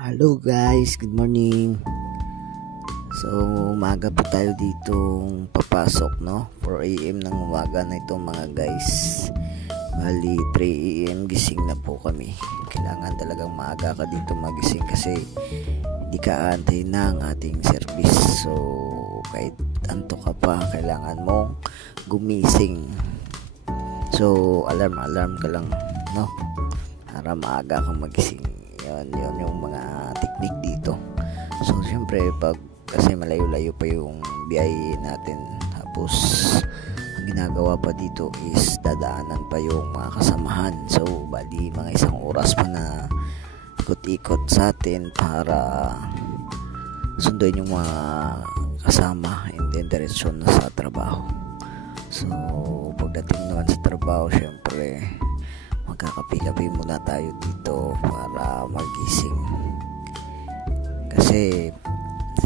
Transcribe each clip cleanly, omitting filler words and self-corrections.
Hello guys, good morning. So umaga po tayo dito papasok, no? 4 AM ng umaga na ito mga guys. Bali 3 AM gising na po kami. Kailangan talagang maaga ka dito magising kasi hindi ka antay na ang ating service. So kahit antok ka pa, kailangan mong gumising. So alarm ka lang, no? Para maaga kang magising. Yun yung mga technique dito. So syempre kasi malayo-layo pa yung biyahe natin, tapos ang ginagawa pa dito is dadaanan pa yung mga kasamahan. So bali mga 1 oras pa na ikot-ikot sa atin para sunduin yung mga kasama and then diretsyon na sa trabaho. So pagdating naman sa trabaho, syempre magkakapi-kapi muna tayo dito para magising. Kasi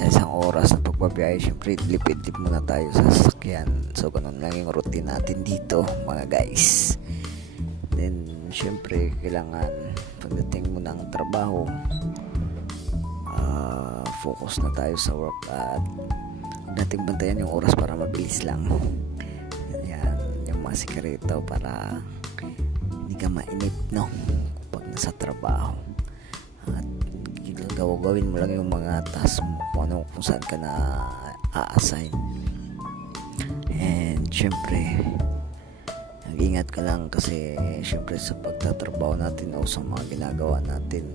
sa 1 oras na pagbabiyahe, syempre lipid-lip muna tayo sa sasakyan. So ganun lang yung routine natin dito mga guys. Then syempre kailangan pagdating mo ng trabaho, focus na tayo sa work at dating bantayan yung oras para mabilis lang. Yan yung mga sikreto para hindi ka mainip, no, pag nasa trabaho. At gawin mo lang yung mga task mo kung saan ka na a-assign. And syempre nag-ingat ka lang kasi syempre sa pagtatrabaho natin o sa mga ginagawa natin,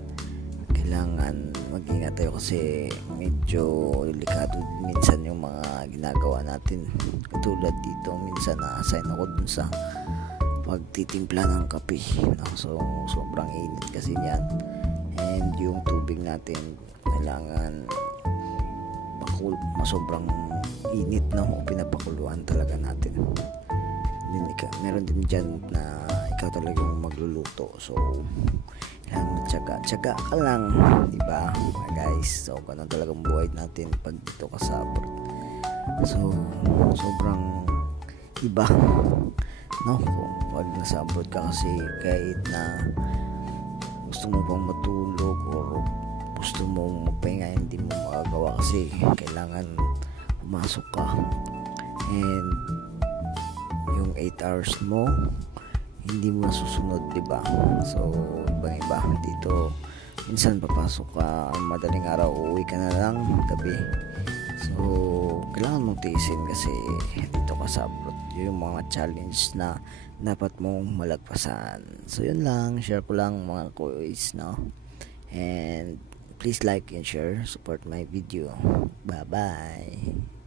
kailangan mag-ingat tayo kasi medyo delikado minsan yung mga ginagawa natin. Katulad dito, minsan na-assign ako dun sa pagtitimpla ng kape, no? So sobrang init kasi niyan, and yung tubig natin kailangan sobrang init, no? Pinapakuluan talaga natin. Meron din dyan na ikaw talaga yung magluluto, so kailangan tsaga ka lang, diba guys? So ganun talagang buhay natin pag dito ka sa abroad. So sobrang iba, no? Kung pag nasa abroad ka, kasi kahit na gusto mo pang matulog or gusto mo magpahinga, hindi mo magagawa kasi kailangan pumasok ka, and yung 8 hours mo hindi mo nasusunod, diba? So ibang-iba dito. Minsan papasok ka madaling araw, uuwi ka na lang gabi. So kailangan mong tiisin kasi dito ka sa abroad. Yung mga challenge na dapat mong malagpasan. So yun lang, share ko lang mga quiz, no? And please like and share, support my video. Bye bye.